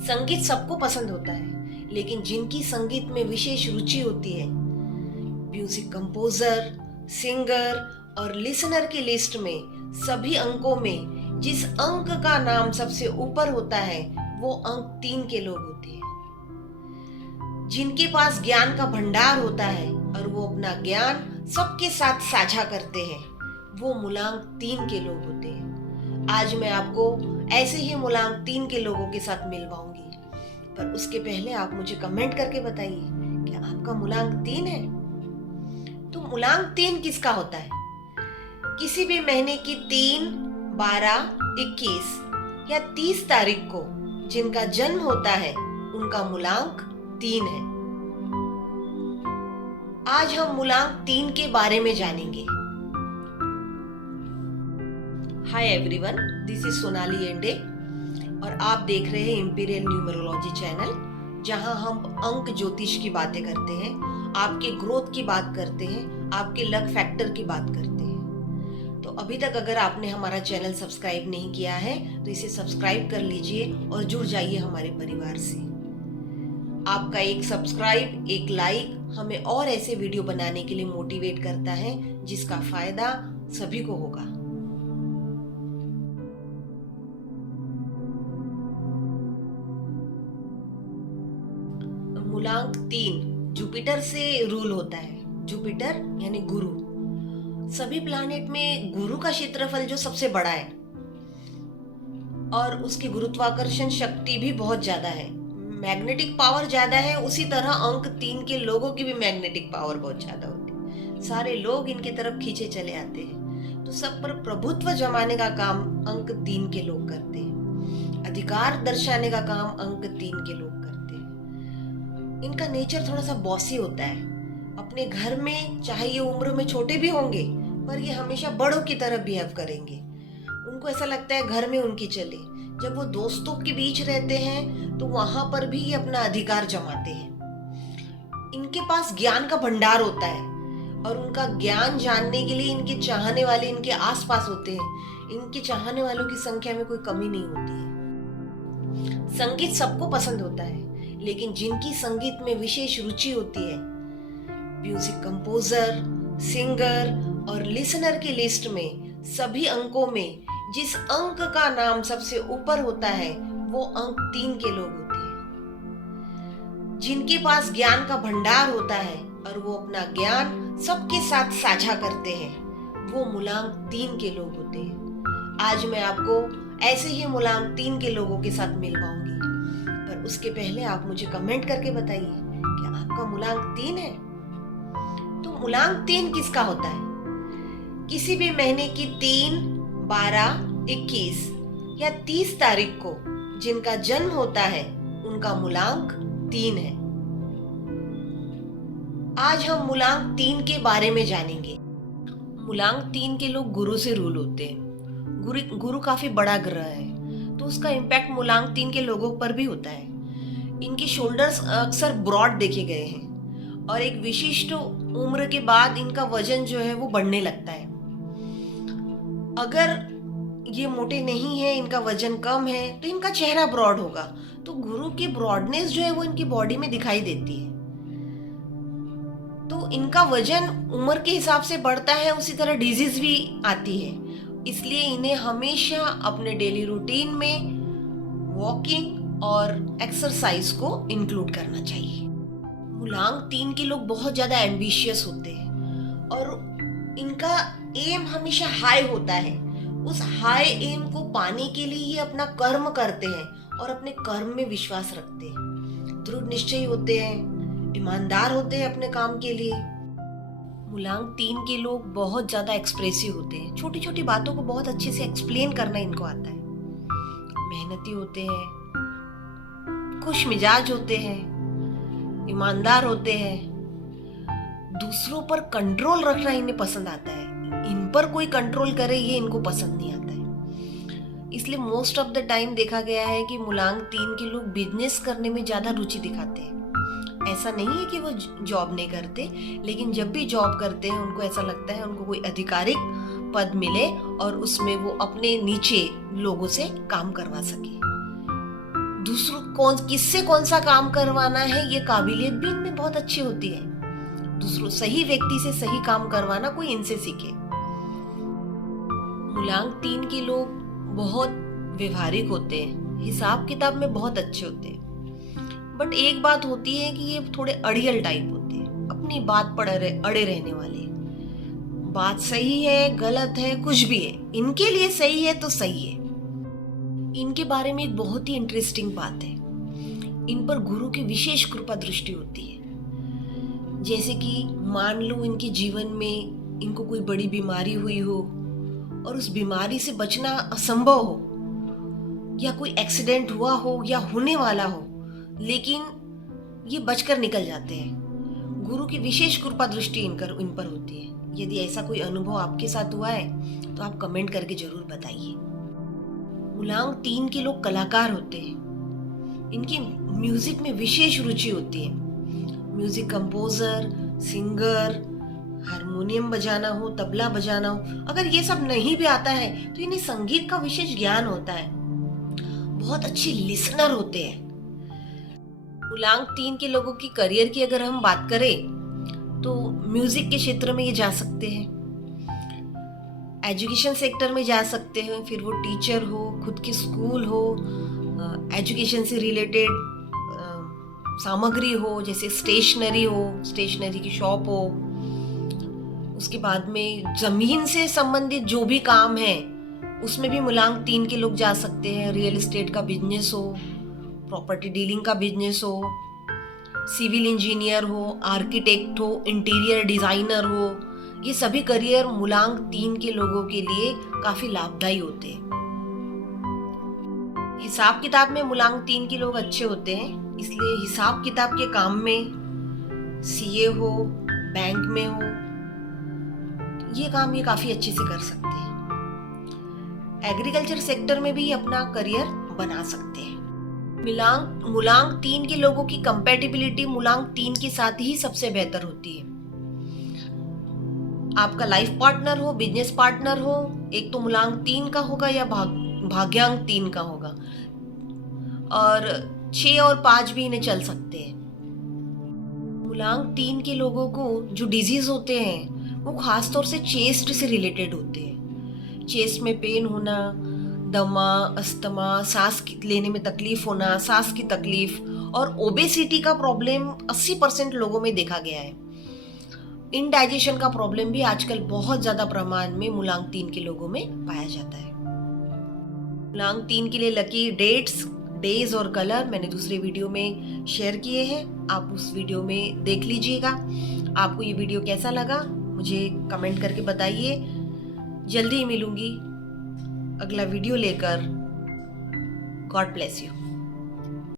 संगीत सबको पसंद होता है, लेकिन जिनकी संगीत में विशेष रुचि होती है, म्यूजिक कंपोजर, सिंगर और लिसनर की लिस्ट में सभी अंकों में जिस अंक का नाम सबसे ऊपर होता है, वो अंक 3 के लोग होते हैं। जिनके पास ज्ञान का भंडार होता है और वो अपना ज्ञान सबके साथ साझा करते हैं, वो मूलांक 3 के लोग होते हैं। आज मैं आपको ऐसे ही मूलांक 3 के लोगों के साथ मिलवाऊंगी, पर उसके पहले आप मुझे कमेंट करके बताइए, क्या आपका मूलांक 3 है? तो मूलांक 3 किसका होता है? किसी भी महीने की 3, 12, 21 या 30 तारीख को जिनका जन्म होता है, उनका मूलांक 3 है। आज हम मूलांक 3 के बारे में जानेंगे। Hi everyone, this is Sonali एंडे और आप देख रहे हैं इंपीरियल न्यूमरोलॉजी चैनल, जहां हम अंक ज्योतिष की बातें करते हैं, आपके ग्रोथ की बात करते हैं, आपके लक फैक्टर की बात करते हैं। तो अभी तक अगर आपने हमारा चैनल सब्सक्राइब नहीं किया है तो इसे सब्सक्राइब कर लीजिए और जुड़ जाइए हमारे परिवार से। आपका एक सब्सक्राइब, एक लाइक हमें और ऐसे वीडियो बनाने के लिए मोटिवेट करता है, जिसका फायदा सभी को होगा। मूलांक 3 जुपिटर से रूल होता है। जुपिटर यानी गुरु। सभी प्लैनेट में गुरु का क्षेत्रफल जो सबसे बड़ा है और उसकी गुरुत्वाकर्षण शक्ति भी बहुत ज्यादा है, मैग्नेटिक पावर ज्यादा है। उसी तरह अंक 3 के लोगों की भी मैग्नेटिक पावर बहुत ज्यादा होती है। सारे लोग इनकी तरफ खींचे चले आते हैं। तो सब पर प्रभुत्व जमाने का काम अंक 3 के लोग करते हैं। अधिकार दर्शाने का काम अंक 3 के लोग करते हैं। इनका नेचर थोड़ा सा बॉसी होता है। अपने घर में चाहे ये उम्र में छोटे भी होंगे, पर ये हमेशा बड़ों की तरह बिहेव करेंगे। उनको ऐसा लगता है घर में उनकी चले। जब वो दोस्तों के बीच रहते हैं तो वहां पर भी ये अपना अधिकार जमाते हैं। इनके पास ज्ञान का भंडार होता है और उनका ज्ञान जानने के लिए इनके चाहने वाले इनके आसपास होते हैं। इनके चाहने वालों की संख्या में कोई कमी नहीं होती है। संगीत सबको पसंद होता है, लेकिन जिनकी संगीत में विशेष रुचि होती है, म्यूजिक कंपोजर, सिंगर और लिसनर की लिस्ट में सभी अंकों में जिस अंक का नाम सबसे ऊपर होता है, वो अंक 3 के लोग होते हैं। जिनके पास ज्ञान का भंडार होता है और वो अपना ज्ञान सबके साथ साझा करते हैं, वो मूलांक 3 के लोग होते हैं। आज मैं आपको ऐसे ही मूलांक 3 के लोगों के साथ मिलवाऊंगी, पर उसके पहले आप मुझे कमेंट करके बताइए, क्या आपका मूलांक 3 है? तो मूलांक 3 किसका होता है? किसी भी महीने की 3, 12, 21 या 30 तारीख को जिनका जन्म होता है, उनका मूलांक 3 है। आज हम मूलांक 3 के बारे में जानेंगे। मूलांक 3 के लोग गुरु से रूल होते हैं। गुरु काफी बड़ा ग्रह है, तो उसका इम्पैक्ट मूलांक 3 के लोगों पर भी होता है। इनके शोल्डर्स अक्सर ब्रॉड देखे गए हैं और एक विशिष्ट उम्र के बाद इनका वजन जो है वो बढ़ने लगता है। अगर ये मोटे नहीं है, इनका वजन कम है, तो इनका चेहरा ब्रॉड होगा। तो गुरु की ब्रॉडनेस जो है वो इनकी बॉडी में दिखाई देती है। तो इनका वजन उम्र के हिसाब से बढ़ता है, उसी तरह डिजीज भी आती है। इसलिए इन्हें हमेशा अपने डेली रूटीन में वॉकिंग और एक्सरसाइज को इंक्लूड करना चाहिए। मूलांक 3 के लोग बहुत ज्यादा एम्बिशियस होते हैं और इनका एम हमेशा हाई होता है। उस हाई एम को पाने के लिए ये अपना कर्म करते हैं और अपने कर्म में विश्वास रखते हैं। दृढ़ निश्चयी होते हैं, ईमानदार होते हैं अपने काम के लिए। मूलांक 3 के लोग बहुत ज्यादा एक्सप्रेसिव होते हैं। छोटी छोटी बातों को बहुत अच्छे से एक्सप्लेन करना इनको आता है। मेहनती होते हैं, खुश मिजाज होते हैं, ईमानदार होते हैं। दूसरों पर कंट्रोल रखना इन्हें पसंद आता है। इन पर कोई कंट्रोल करे ये इनको पसंद नहीं आता है। इसलिए मोस्ट ऑफ द टाइम देखा गया है कि मूलांक 3 के लोग बिजनेस करने में ज्यादा रुचि दिखाते हैं। ऐसा नहीं है कि वो जॉब नहीं करते, लेकिन जब भी जॉब करते हैं उनको ऐसा लगता है उनको कोई आधिकारिक पद मिले और उसमें वो अपने नीचे लोगों से काम करवा सके। दूसरों किससे कौन सा काम करवाना है, ये काबिलियत भी इनमें बहुत अच्छी होती है। दूसरों सही व्यक्ति से सही काम करवाना कोई इनसे सीखे। मूलांक 3 के लोग बहुत व्यवहारिक होते हैं, हिसाब किताब में बहुत अच्छे होते हैं, बट एक बात होती है कि ये थोड़े अड़ियल टाइप होते हैं, अपनी बात पर अड़े रहने वाले। बात सही है गलत है कुछ भी है, इनके लिए सही है तो सही है। इनके बारे में एक बहुत ही इंटरेस्टिंग बात है, इन पर गुरु की विशेष कृपा दृष्टि होती है। जैसे कि मान लो इनके जीवन में इनको कोई बड़ी बीमारी हुई हो और उस बीमारी से बचना असंभव हो, या कोई एक्सीडेंट हुआ हो या होने वाला हो, लेकिन ये बचकर निकल जाते हैं। गुरु की विशेष कृपा दृष्टि इन पर होती है। यदि ऐसा कोई अनुभव आपके साथ हुआ है तो आप कमेंट करके जरूर बताइए। मूलांक 3 के लोग कलाकार होते हैं, इनकी म्यूजिक में विशेष रुचि होती है। म्यूजिक कंपोजर, सिंगर, हारमोनियम बजाना हो, तबला बजाना हो, अगर ये सब नहीं भी आता है तो इन्हें संगीत का विशेष ज्ञान होता है। बहुत अच्छे लिसनर होते हैं। मूलांक 3 के लोगों की करियर की अगर हम बात करें तो म्यूजिक के क्षेत्र में ये जा सकते हैं, एजुकेशन सेक्टर में जा सकते हैं, फिर वो टीचर हो, खुद की स्कूल हो, एजुकेशन से रिलेटेड सामग्री हो, जैसे स्टेशनरी हो, स्टेशनरी की शॉप हो। उसके बाद में जमीन से संबंधित जो भी काम है उसमें भी मूलांक 3 के लोग जा सकते हैं। रियल एस्टेट का बिजनेस हो, प्रॉपर्टी डीलिंग का बिजनेस हो, सिविल इंजीनियर हो, आर्किटेक्ट हो, इंटीरियर डिजाइनर हो, ये सभी करियर मूलांक 3 के लोगों के लिए काफी लाभदायी होते हैं। हिसाब किताब में मूलांक 3 के लोग अच्छे होते हैं, इसलिए हिसाब किताब के काम में सीए हो, बैंक में हो, ये काम ये काफी अच्छे से कर सकते हैं। एग्रीकल्चर सेक्टर में भी अपना करियर बना सकते हैं। मूलांक 3 के लोगों की कंपैटिबिलिटी मूलांक 3 के साथ ही सबसे बेहतर होती है। आपका लाइफ पार्टनर हो, बिजनेस पार्टनर हो, एक तो मूलांक 3 का होगा या भाग्यांक 3 का होगा, और 6 और 5 भी इन्हें चल सकते हैं। मूलांक 3 के लोगों को जो डिजीज होते हैं वो खास तौर से चेस्ट से रिलेटेड होते हैं। चेस्ट में पेन होना, दमा, अस्थमा, सांस लेने में तकलीफ होना, सांस की तकलीफ, और ओबेसिटी का प्रॉब्लम 80% लोगों में देखा गया है। इनडाइजेशन का प्रॉब्लम भी आजकल बहुत ज्यादा प्रमाण में मूलांक 3 के लोगों में पाया जाता है। मूलांक 3 के लिए लकी डेट्स, डेज और कलर मैंने दूसरे वीडियो में शेयर किए हैं, आप उस वीडियो में देख लीजिएगा। आपको ये वीडियो कैसा लगा मुझे कमेंट करके बताइए। जल्दी ही मिलूंगी अगला वीडियो लेकर। God bless you.